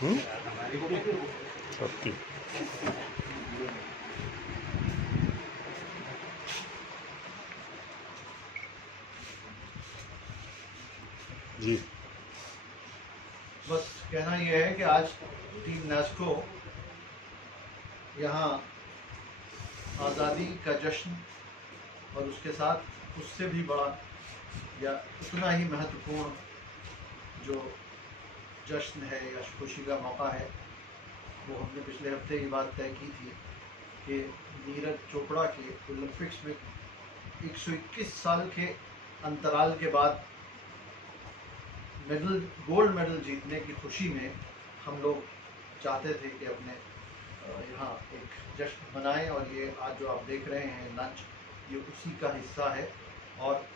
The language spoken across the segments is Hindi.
ओके। जी बस कहना यह है कि आज टीम नेस्को यहाँ आज़ादी का जश्न और उसके साथ उससे भी बड़ा या उतना ही महत्वपूर्ण जो जश्न है या खुशी का मौका है, वो हमने पिछले हफ्ते ये बात तय की थी कि नीरज चोपड़ा के ओलंपिक्स में 121 साल के अंतराल के बाद गोल्ड मेडल जीतने की खुशी में हम लोग चाहते थे कि अपने यहाँ एक जश्न मनाएं, और ये आज जो आप देख रहे हैं लंच, ये उसी का हिस्सा है। और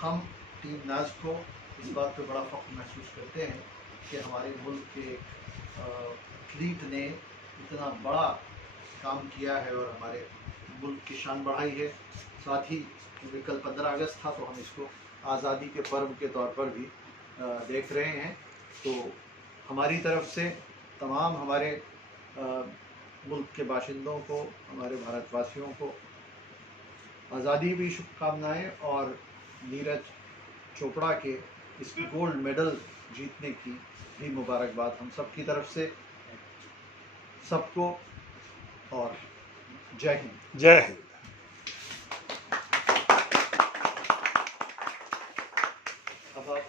हम टीम नेस्को इस बात पे बड़ा फख्र महसूस करते हैं कि हमारे मुल्क के एथलीट ने इतना बड़ा काम किया है और हमारे मुल्क की शान बढ़ाई है। साथ ही क्योंकि कल 15 अगस्त था तो हम इसको आज़ादी के पर्व के तौर पर भी देख रहे हैं। तो हमारी तरफ से तमाम हमारे मुल्क के बाशिंदों को, हमारे भारतवासियों को आज़ादी भी शुभकामनाएँ, और नीरज चोपड़ा के इस गोल्ड मेडल जीतने की भी मुबारकबाद हम सब की तरफ से सबको। और जय हिंद। जय हिंद। अब आप